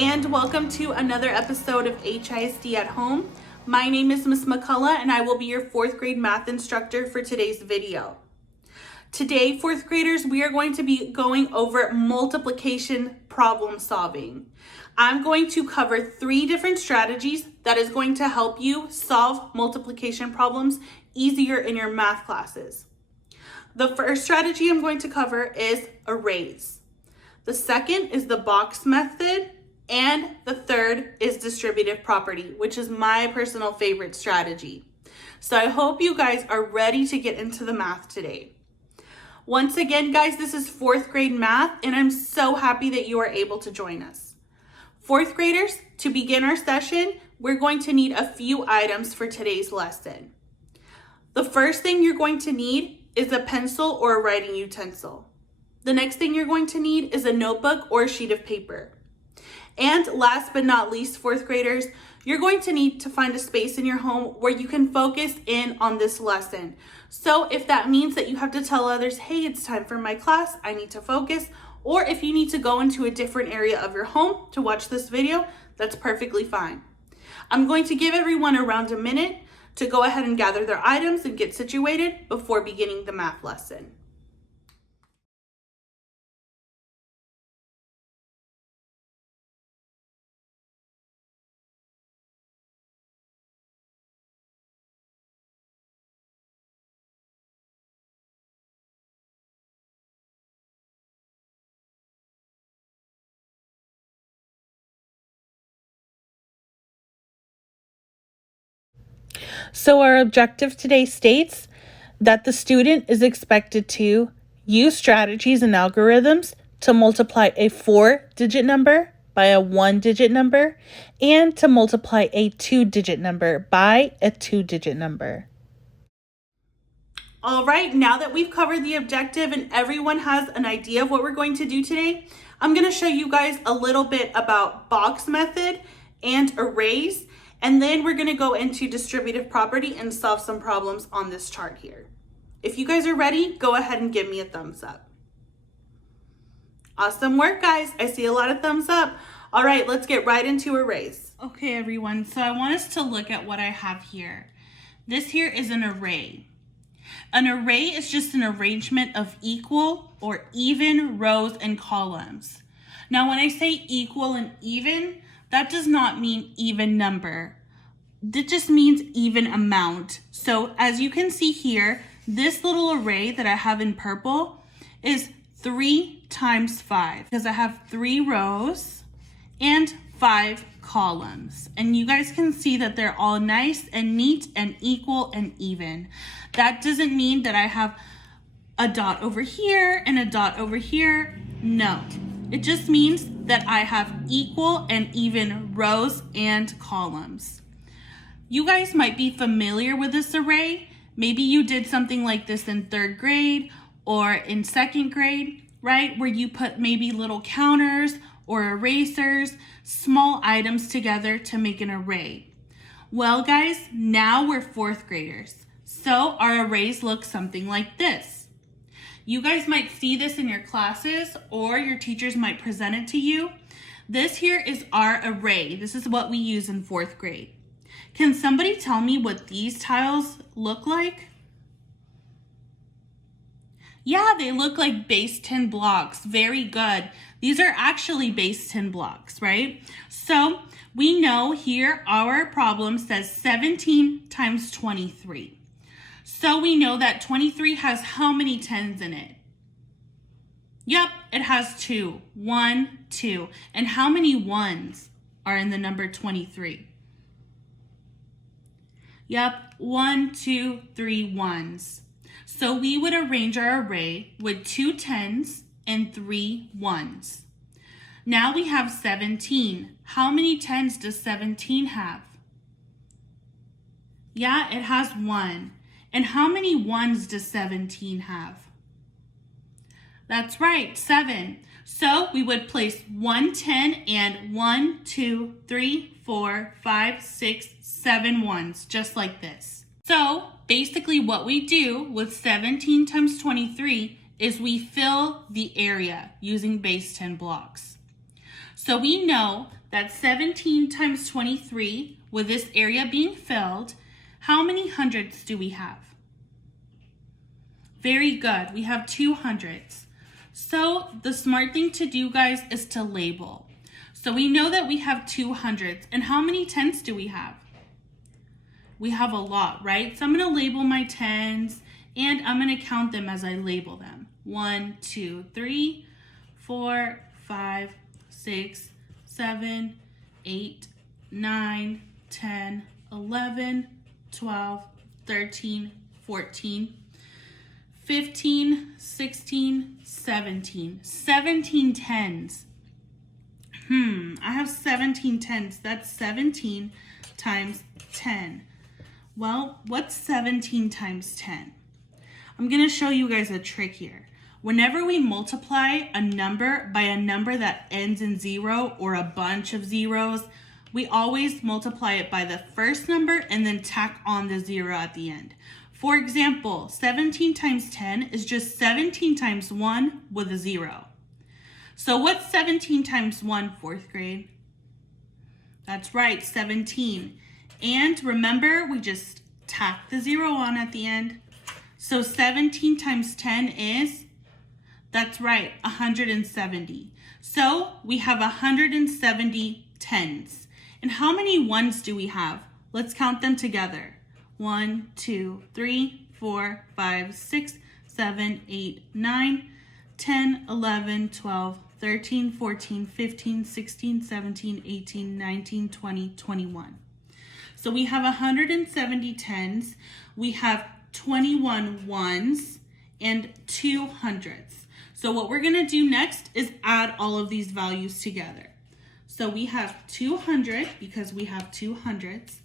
and welcome to another episode of HISD at Home. My name is Miss McCullough and I will be your 4th grade math instructor for today's video. Today, 4th graders, we are going to be going over multiplication problem solving. I'm going to cover 3 different strategies that is going to help you solve multiplication problems easier in your math classes. The first strategy I'm going to cover is arrays. The second is the box method, and the third is distributive property, which is my personal favorite strategy. So I hope you guys are ready to get into the math today. Once again, guys, this is 4th grade math, and I'm so happy that you are able to join us. 4th graders, to begin our session, we're going to need a few items for today's lesson. The first thing you're going to need is a pencil or a writing utensil. The next thing you're going to need is a notebook or a sheet of paper. And last but not least, 4th graders, you're going to need to find a space in your home where you can focus in on this lesson. So if that means that you have to tell others, hey, it's time for my class, I need to focus, or if you need to go into a different area of your home to watch this video, that's perfectly fine. I'm going to give everyone around a minute to go ahead and gather their items and get situated before beginning the math lesson. So our objective today states that the student is expected to use strategies and algorithms to multiply a 4-digit number by a 1-digit number and to multiply a 2-digit number by a 2-digit number. All right, now that we've covered the objective and everyone has an idea of what we're going to do today, I'm going to show you guys a little bit about box method and arrays. And then we're going to go into distributive property and solve some problems on this chart here. If you guys are ready, go ahead and give me a thumbs up. Awesome work, guys. I see a lot of thumbs up. All right, let's get right into arrays. Okay, everyone. So I want us to look at what I have here. This here is an array. An array is just an arrangement of equal or even rows and columns. Now, when I say equal and even, that does not mean even number. That just means even amount. So as you can see here, this little array that I have in purple is 3 times 5 because I have 3 rows and 5 columns. And you guys can see that they're all nice and neat and equal and even. That doesn't mean that I have a dot over here and a dot over here. No. It just means that I have equal and even rows and columns. You guys might be familiar with this array. Maybe you did something like this in 3rd grade or in 2nd grade, right? Where you put maybe little counters or erasers, small items together to make an array. Well, guys, now we're 4th graders. So our arrays look something like this. You guys might see this in your classes or your teachers might present it to you. This here is our array. This is what we use in 4th grade. Can somebody tell me what these tiles look like? Yeah, they look like base 10 blocks. Very good. These are actually base 10 blocks, right? So we know here our problem says 17 times 23. So we know that 23 has how many 10s in it? Yep, it has 2. 1, 2. And how many 1s are in the number 23? Yep, 1, 2, 3 1s. So we would arrange our array with 2 10s and 3 1s. Now we have 17. How many 10s does 17 have? Yeah, it has 1. And how many 1s does 17 have? That's right, 7. So we would place 1 10 and 1, 2, 3, 4, 5, 6, 7 1s, just like this. So basically what we do with 17 times 23 is we fill the area using base 10 blocks. So we know That's 17 times 23, with this area being filled. How many hundredths do we have? Very good, we have 2 hundredths. So the smart thing to do, guys, is to label. So we know that we have 2 hundredths, and how many tenths do we have? We have a lot, right? So I'm gonna label my tens, and I'm gonna count them as I label them. 1, 2, 3, 4, 5, 6, 7, 8, 9, 10, 11, 12, 13, 14, 15, 16, 17. 17 tens. I have 17 tens. That's 17 times 10. Well, what's 17 times 10? I'm going to show you guys a trick here. Whenever we multiply a number by a number that ends in 0 or a bunch of zeros, we always multiply it by the first number and then tack on the 0 at the end. For example, 17 times 10 is just 17 times 1 with a 0. So what's 17 times 1, 4th grade? That's right, 17. And remember, we just tack the 0 on at the end. So 17 times 10 is, that's right, 170. So we have 170 tens. And how many ones do we have? Let's count them together. 1, 2, 3, 4, 5, 6, 7, 8, 9, 10, 11, 12, 13, 14, 15, 16, 17, 18, 19, 20, 21. So we have 170 tens, we have 21 ones, and 2 hundredths. So what we're gonna do next is add all of these values together. So we have 200, because we have 2 hundredths,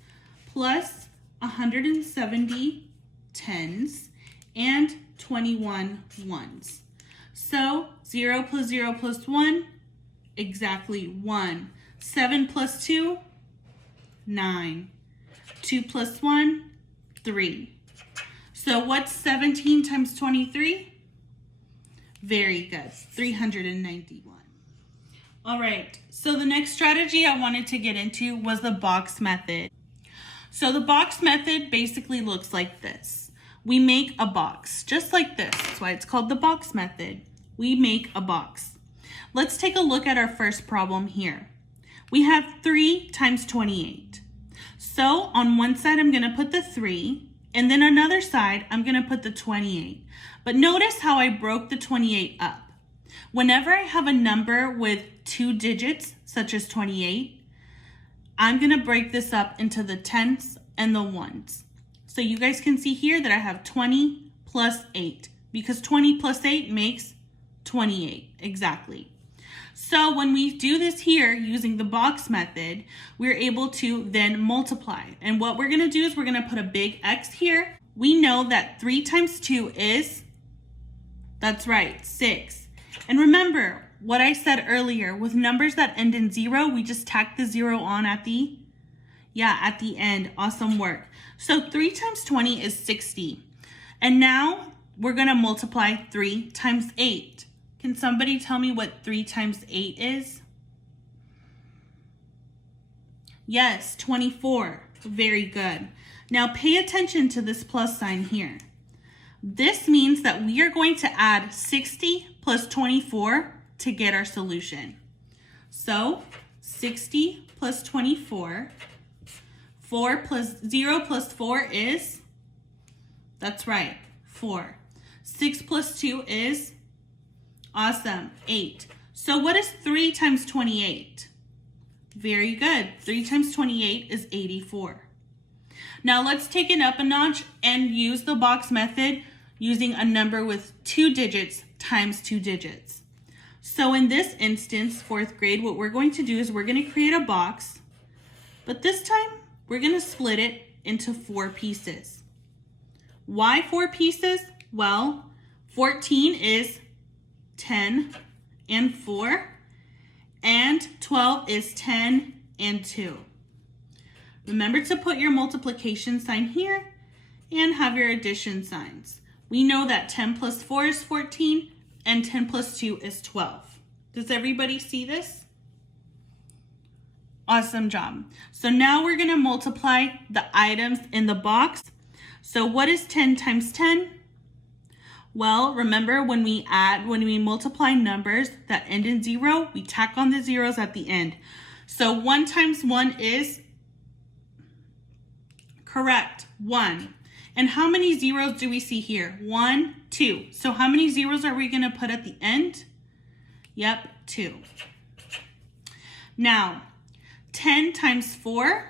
plus 170 tens, and 21 ones. So 0 plus 0 plus 1, exactly 1. 7 plus 2, 9. 2 plus 1, 3. So what's 17 times 23? Very good, 391. All right, so the next strategy I wanted to get into was the box method. So the box method basically looks like this. We make a box, just like this. That's why it's called the box method. We make a box. Let's take a look at our first problem here. We have 3 times 28. So on one side, I'm gonna put the 3, and then another side, I'm gonna put the 28. But notice how I broke the 28 up. Whenever I have a number with 2 digits, such as 28, I'm gonna break this up into the tenths and the ones. So you guys can see here that I have 20 plus 8, because 20 plus 8 makes 28, exactly. So when we do this here using the box method, we're able to then multiply. And what we're gonna do is we're gonna put a big X here. We know that 3 times 2 is, that's right, 6. And remember what I said earlier, with numbers that end in 0, we just tack the 0 on at the end. Awesome work. So 3 times 20 is 60. And now we're gonna multiply 3 times 8. Can somebody tell me what 3 times 8 is? Yes, 24. Very good. Now pay attention to this plus sign here. This means that we are going to add 60 plus 24 to get our solution. So 60 plus 24, 4 plus 0 plus 4 is, that's right, 4. 6 plus 2 is, awesome, 8. So what is 3 times 28? Very good. 3 times 28 is 84. Now let's take it up a notch and use the box method using a number with 2 digits times 2 digits. So in this instance, 4th grade, what we're going to do is we're going to create a box, but this time we're going to split it into 4 pieces. Why 4 pieces? Well, 14 is 10 and 4, and 12 is 10 and 2. Remember to put your multiplication sign here and have your addition signs. We know that 10 plus 4 is 14 and 10 plus 2 is 12. Does everybody see this? Awesome job. So now we're going to multiply the items in the box. So what is 10 times 10? Well, remember when we multiply numbers that end in 0, we tack on the zeros at the end. So 1 times 1 is correct, 1. And how many zeros do we see here? 1, 2. So how many zeros are we going to put at the end? Yep, 2. Now, 10 times 4,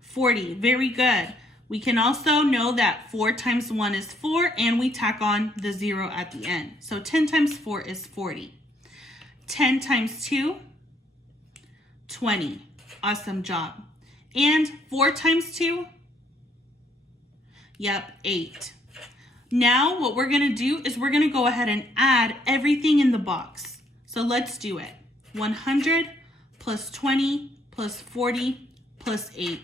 40. Very good. We can also know that 4 times 1 is 4, and we tack on the 0 at the end. So 10 times 4 is 40. 10 times 2, 20. Awesome job. And 4 times 2? Yep, 8. Now what we're going to do is we're going to go ahead and add everything in the box. So let's do it. 100 plus 20 plus 40 plus 8.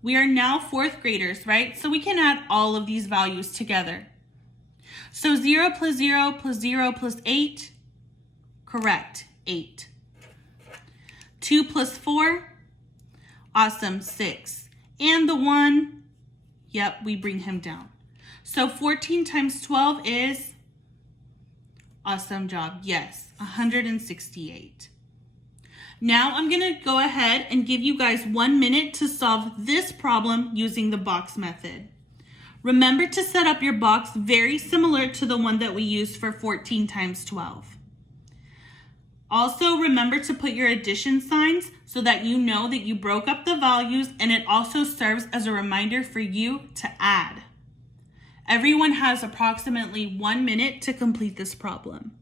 We are now 4th graders, right? So we can add all of these values together. So 0 plus 0 plus 0 plus 8, correct, 8. 2 plus 4, awesome, 6. And the 1, yep, we bring him down. So 14 times 12 is, awesome job, yes, 168. Now I'm going to go ahead and give you guys 1 minute to solve this problem using the box method. Remember to set up your box very similar to the one that we used for 14 times 12. Also, remember to put your addition signs so that you know that you broke up the values, and it also serves as a reminder for you to add. Everyone has approximately 1 minute to complete this problem.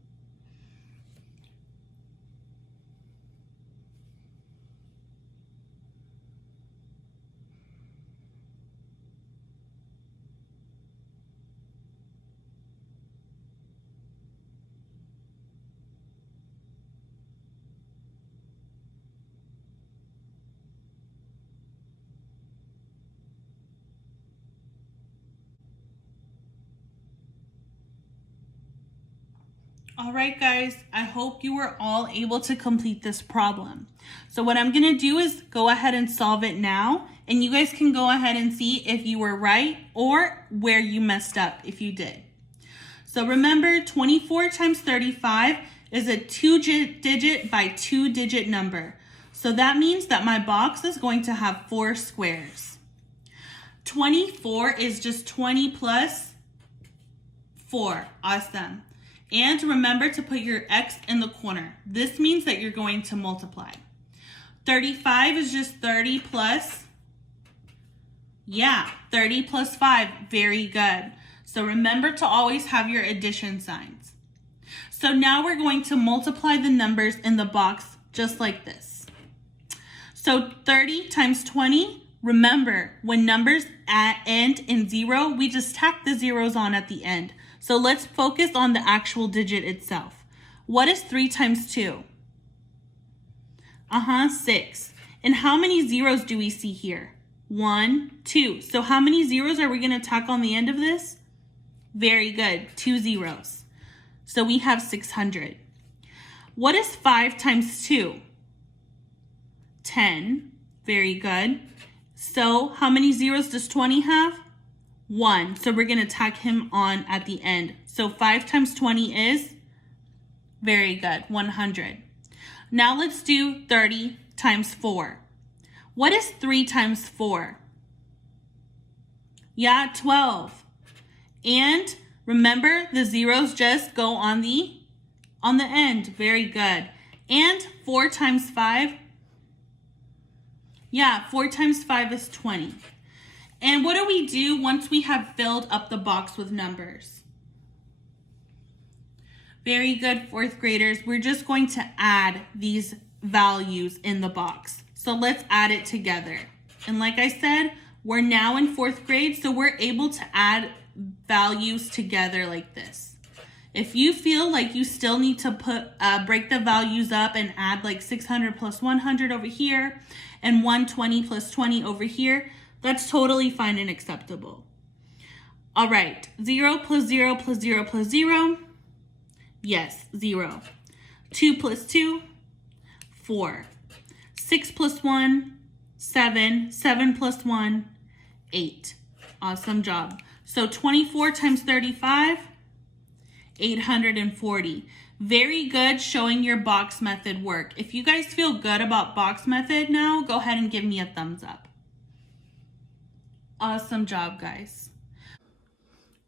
All right, guys, I hope you were all able to complete this problem. So what I'm gonna do is go ahead and solve it now, and you guys can go ahead and see if you were right or where you messed up if you did. So remember, 24 times 35 is a 2-digit by 2-digit number. So that means that my box is going to have 4 squares. 24 is just 20 plus 4, awesome. And remember to put your X in the corner. This means that you're going to multiply. 35 is just 30 plus, 30 plus 5. Very good. So remember to always have your addition signs. So now we're going to multiply the numbers in the box just like this. So 30 times 20, remember when numbers end in 0, we just tack the zeros on at the end. So let's focus on the actual digit itself. What is 3 times 2? 6. And how many zeros do we see here? 1, 2. So how many zeros are we going to tack on the end of this? Very good, 2 zeros. So we have 600. What is 5 times 2? 10. Very good. So how many zeros does 20 have? 1. So we're going to tack him on at the end. So 5 times 20 is, very good, 100. Now let's do 30 times 4. What is 3 times 4? 12. And remember, the zeros just go on the end. Very good. And 4 times 5? 4 times 5 is 20. And what do we do once we have filled up the box with numbers? Very good, 4th graders. We're just going to add these values in the box. So let's add it together. And like I said, we're now in 4th grade, so we're able to add values together like this. If you feel like you still need to break the values up and add like 600 plus 100 over here and 120 plus 20 over here, that's totally fine and acceptable. All right, 0 plus 0 plus 0 plus 0. Yes, 0. 2 plus 2, 4. 6 plus 1, 7. 7 plus 1, 8. Awesome job. So 24 times 35, 840. Very good, showing your box method work. If you guys feel good about box method now, go ahead and give me a thumbs up. Awesome job, guys.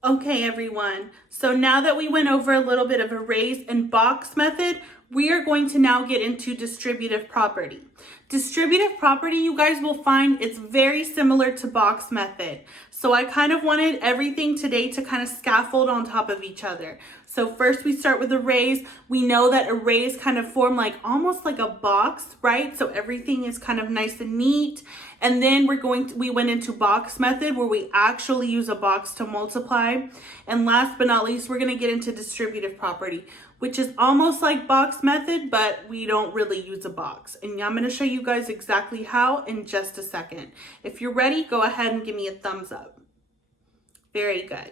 Okay, everyone. So now that we went over a little bit of arrays and box method, we are going to now get into distributive property. Distributive property, you guys will find it's very similar to box method. So I kind of wanted everything today to kind of scaffold on top of each other. So first we start with arrays. We know that arrays kind of form like almost like a box, right? So everything is kind of nice and neat. And then we went into box method where we actually use a box to multiply. And last but not least, we're going to get into distributive property, which is almost like box method, but we don't really use a box. And I'm going to show you guys exactly how in just a second. If you're ready, go ahead and give me a thumbs up. Very good.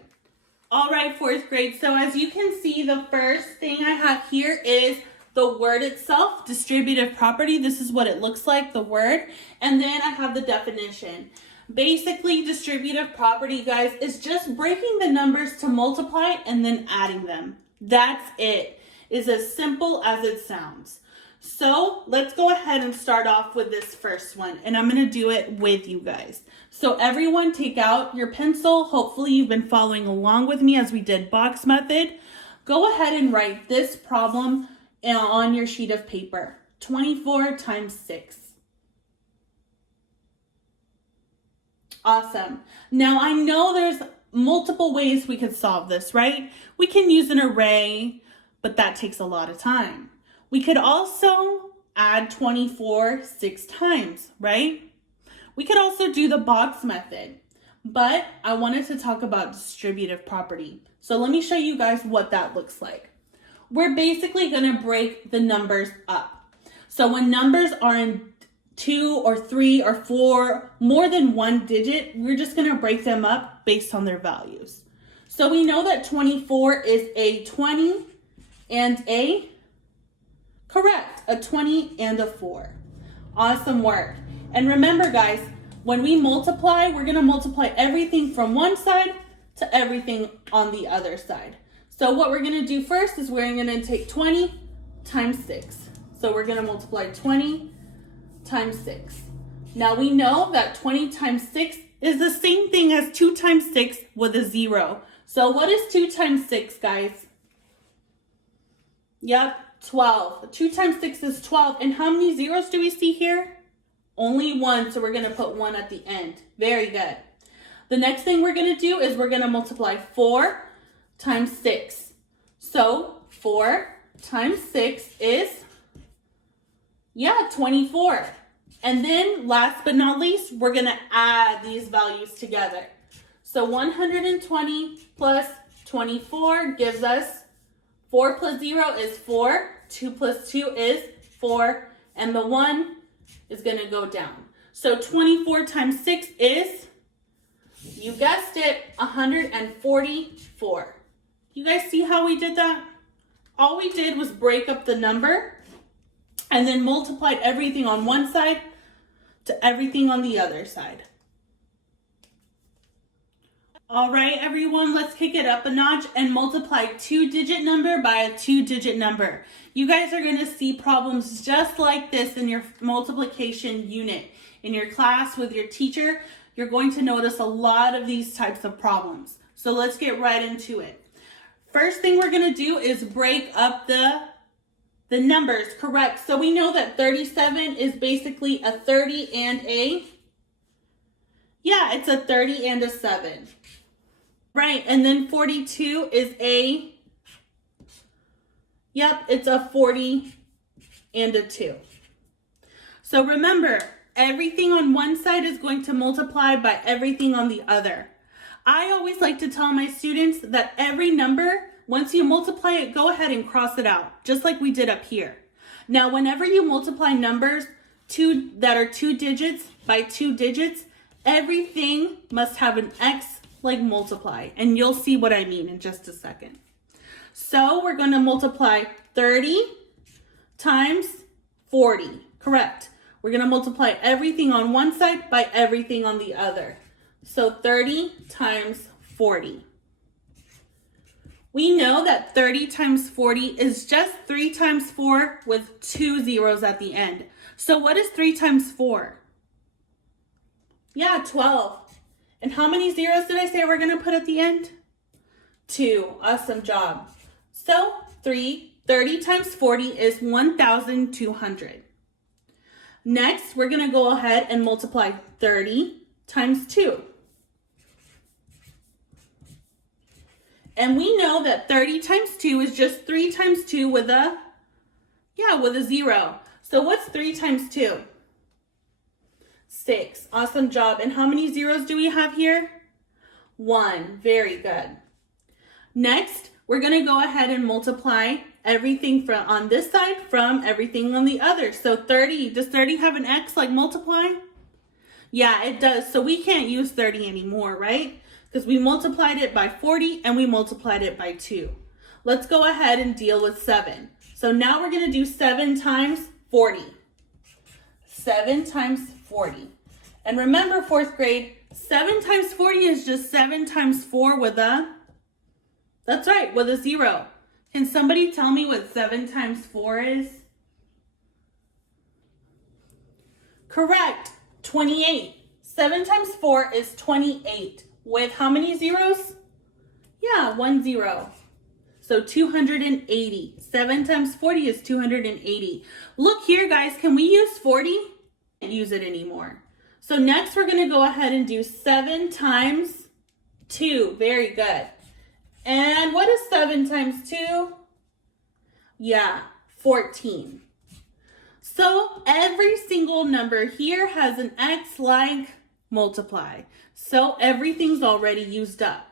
All right, fourth grade. So as you can see, the first thing I have here is the word itself, distributive property. This is what it looks like, the word. And then I have the definition. Basically, distributive property, guys, is just breaking the numbers to multiply and then adding them. That's it. It's as simple as it sounds. So let's go ahead and start off with this first one. And I'm going to do it with you guys. So everyone take out your pencil. Hopefully you've been following along with me as we did box method. Go ahead and write this problem on your sheet of paper. 24 times 6. Awesome. Now I know there's multiple ways we could solve this, right? We can use an array, but that takes a lot of time. We could also add 24 6 times, right? We could also do the box method, but I wanted to talk about distributive property. So let me show you guys what that looks like. We're basically going to break the numbers up. So when numbers are in 2 or 3 or 4, more than one digit, we're just going to break them up based on their values. So we know that 24 is a 20 and a, correct, a 20 and a 4. Awesome work. And remember, guys, when we multiply, we're going to multiply everything from one side to everything on the other side. So what we're going to do first is we're going to take 20 times 6. So we're going to multiply 20 times 6. Now we know that 20 times 6 is the same thing as 2 times 6 with a 0. So what is 2 times 6, guys? Yep, 12. 2 times 6 is 12. And how many zeros do we see here? Only one, so we're going to put 1 at the end. Very good. The next thing we're going to do is we're going to multiply 4 times 6. So 4 times 6 is, 24. And then last but not least, we're going to add these values together. So 120 plus 24 gives us 4 plus 0 is 4. 2 plus 2 is 4. And the 1 is going to go down. So 24 times 6 is, you guessed it, 144. You guys see how we did that? All we did was break up the number and then multiplied everything on one side to everything on the other side. All right, everyone, let's kick it up a notch and multiply 2-digit number by a 2-digit number. You guys are going to see problems just like this in your multiplication unit. In your class with your teacher, you're going to notice a lot of these types of problems. So let's get right into it. First thing we're going to do is break up the numbers, correct? So we know that 37 is basically a 30 and a, it's a 30 and a 7. Right, and then 42 is a, it's a 40 and a 2. So remember, everything on one side is going to multiply by everything on the other. I always like to tell my students that every number, once you multiply it, go ahead and cross it out, just like we did up here. Now, whenever you multiply numbers that are 2 digits by 2 digits, everything must have an X like multiply, and you'll see what I mean in just a second. So we're going to multiply 30 times 40, correct? We're going to multiply everything on one side by everything on the other. So 30 times 40. We know that 30 times 40 is just 3 times 4 with 2 zeros at the end. So what is 3 times 4? Yeah, 12. And how many zeros did I say we're going to put at the end? 2. Awesome job. So 30 times 40 is 1,200. Next, we're going to go ahead and multiply 30 times 2. And we know that 30 times 2 is just 3 times 2 with a 0. So what's 3 times 2? 6. Awesome job. And how many zeros do we have here? 1. Very good. Next, we're going to go ahead and multiply everything from on this side from everything on the other. So 30, does 30 have an X like multiply? Yeah, it does. So we can't use 30 anymore, right? Because we multiplied it by 40 and we multiplied it by 2. Let's go ahead and deal with 7. So now we're going to do 7 times 40. 7 times 40. And remember, 4th grade, 7 times 40 is just 7 times 4 with a, that's right, with a 0. Can somebody tell me what 7 times 4 is? Correct, 28. 7 times 4 is 28. With how many zeros? Yeah, 1 0. So 280. 7 times 40 is 280. Look here, guys. Can we use 40? Can't use it anymore. So next we're going to go ahead and do 7 times 2. Very good. And what is 7 times 2? Yeah, 14. So every single number here has an X like multiply. So everything's already used up.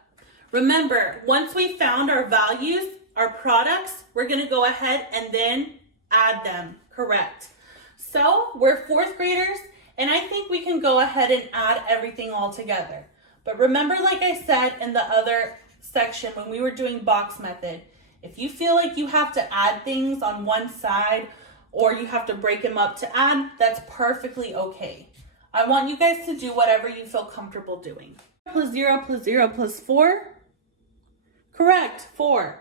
Remember, once we found our values, our products, we're going to go ahead and then add them. Correct. So we're 4th graders, and I think we can go ahead and add everything all together. But remember, like I said in the other section when we were doing box method, if you feel like you have to add things on one side or you have to break them up to add, that's perfectly okay. I want you guys to do whatever you feel comfortable doing. Plus 0 plus 0 plus 4? Correct, 4.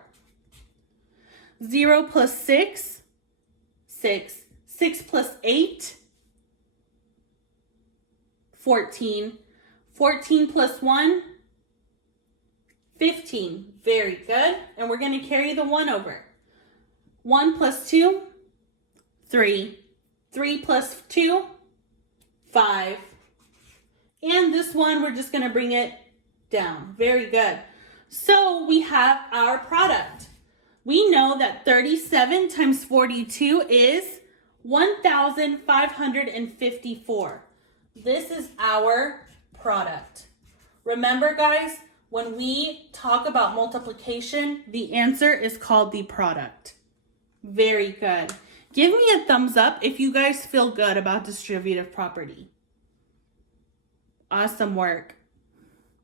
0 plus 6? 6. 6 plus 8? 14. 14 plus 1? 15. Very good. And we're going to carry the 1 over. 1 plus 2? 3. 3 plus 2? 5. And this one, we're just going to bring it down. Very good. So we have our product. We know that 37 times 42 is 1,554. This is our product. Remember, guys, when we talk about multiplication, the answer is called the product. Very good. Give me a thumbs up if you guys feel good about distributive property. Awesome work.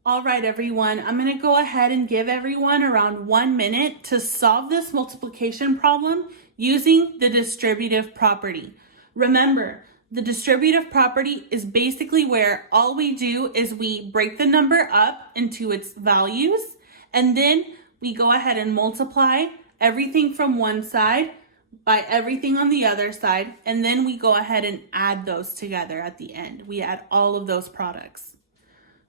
All right, everyone, I'm going to go ahead and give everyone around 1 minute to solve this multiplication problem using the distributive property. Remember, the distributive property is basically where all we do is we break the number up into its values, and then we go ahead and multiply everything from one side by everything on the other side, and then we go ahead and add those together at the end. We add all of those products.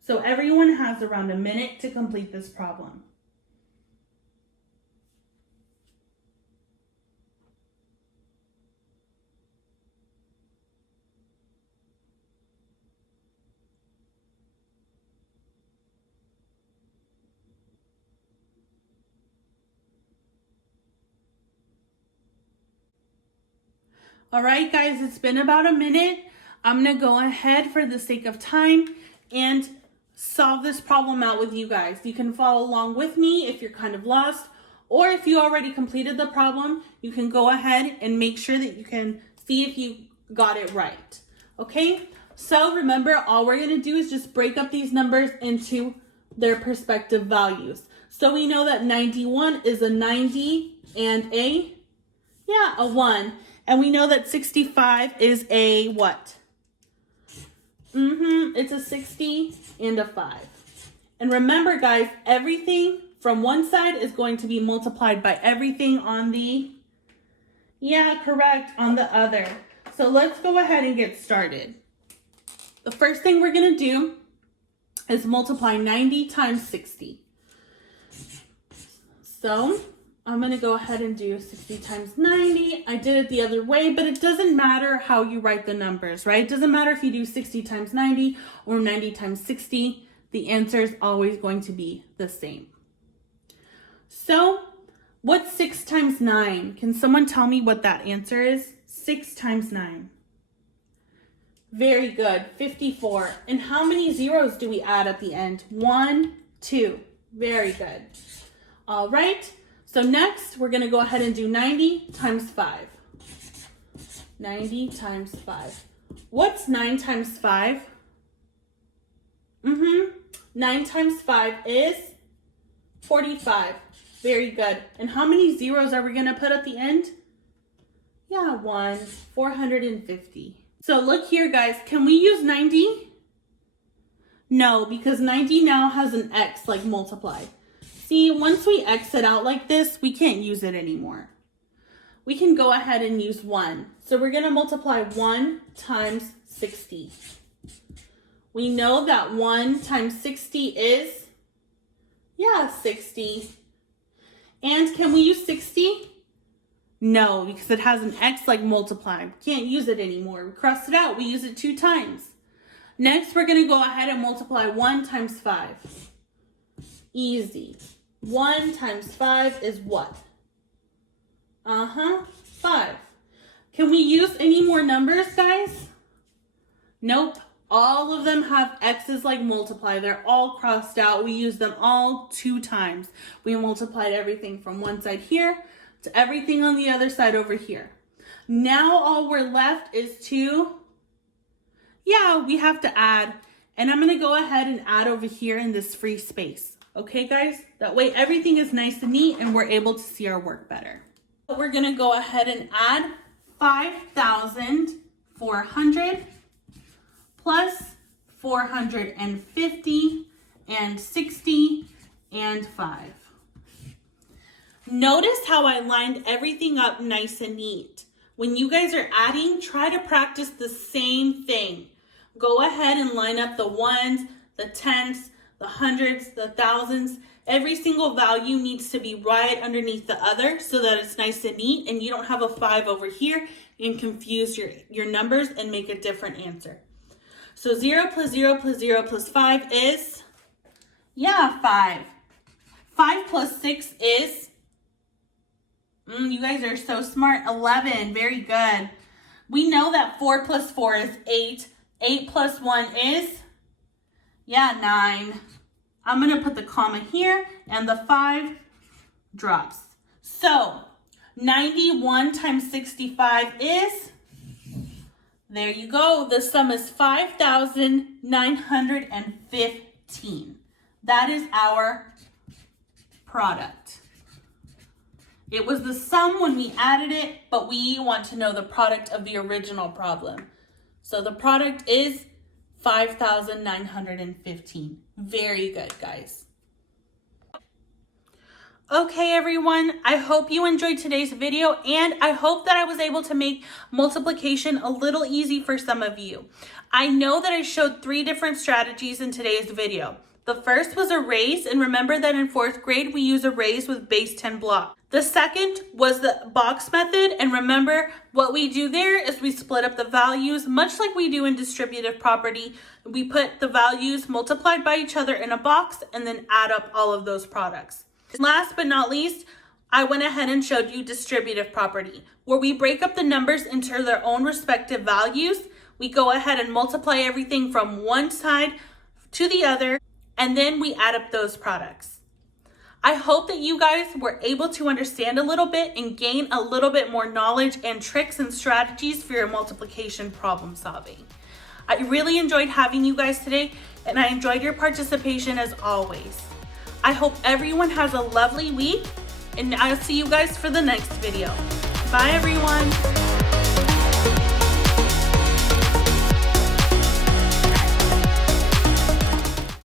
So everyone has around a minute to complete this problem. All right, guys, it's been about a minute. I'm going to go ahead for the sake of time and solve this problem out with you guys. You can follow along with me if you're kind of lost, or if you already completed the problem, you can go ahead and make sure that you can see if you got it right. Okay, so remember, all we're going to do is just break up these numbers into their respective values. So we know that 91 is a 90 and a 1. And we know that 65 is a what? It's a 60 and a 5. And remember, guys, everything from one side is going to be multiplied by everything on the, yeah, correct, on the other. So let's go ahead and get started. The first thing we're going to do is multiply 90 times 60. So I'm going to go ahead and do 60 times 90. I did it the other way, but it doesn't matter how you write the numbers, right? It doesn't matter if you do 60 times 90 or 90 times 60. The answer is always going to be the same. So what's 6 times 9? Can someone tell me what that answer is? 6 times 9. Very good, 54. And how many zeros do we add at the end? 1, 2. Very good. All right, so next we're going to go ahead and do 90 times 5. 90 times 5. What's 9 times 5? 9 times 5 is 45. Very good. And how many zeros are we going to put at the end? Yeah, 1. 450. So look here, guys. Can we use 90? No, because 90 now has an x like multiply. See, once we X it out like this, we can't use it anymore. We can go ahead and use 1. So we're going to multiply 1 times 60. We know that 1 times 60 is, yeah, 60. And can we use 60? No, because it has an x like multiply. We can't use it anymore. We crossed it out. We use it 2 times. Next, we're going to go ahead and multiply 1 times 5. Easy. 1 times 5 is what? 5. Can we use any more numbers, guys? Nope. All of them have x's like multiply. They're all crossed out. We use them all 2 times. We multiplied everything from one side here to everything on the other side over here. Now all we're left is to, yeah, we have to add. And I'm going to go ahead and add over here in this free space. Okay, guys? That way everything is nice and neat and we're able to see our work better. So we're going to go ahead and add 5,400 plus 450 and 60 and 5. Notice how I lined everything up nice and neat. When you guys are adding, try to practice the same thing. Go ahead and line up the ones, the tenths, the hundreds, the thousands. Every single value needs to be right underneath the other so that it's nice and neat and you don't have a 5 over here and confuse your numbers and make a different answer. So 0 plus 0 plus 0 plus 5 is, yeah, 5. 5 plus 6 is, you guys are so smart, 11. Very good. We know that 4 plus 4 is 8. 8 plus 1 is, yeah, 9. I'm going to put the comma here and the 5 drops. So 91 times 65 is, there you go. The sum is 5,915. That is our product. It was the sum when we added it, but we want to know the product of the original problem. So the product is 5,915. Very good, guys. Okay, everyone, I hope you enjoyed today's video, and I hope that I was able to make multiplication a little easy for some of you. I know that I showed 3 different strategies in today's video. The first was arrays, and remember that in 4th grade, we use arrays with base 10 blocks. The second was the box method, and remember what we do there is we split up the values, much like we do in distributive property. We put the values multiplied by each other in a box and then add up all of those products. Last but not least, I went ahead and showed you distributive property, where we break up the numbers into their own respective values. We go ahead and multiply everything from one side to the other, and then we add up those products. I hope that you guys were able to understand a little bit and gain a little bit more knowledge and tricks and strategies for your multiplication problem solving. I really enjoyed having you guys today, and I enjoyed your participation as always. I hope everyone has a lovely week, and I'll see you guys for the next video. Bye, everyone.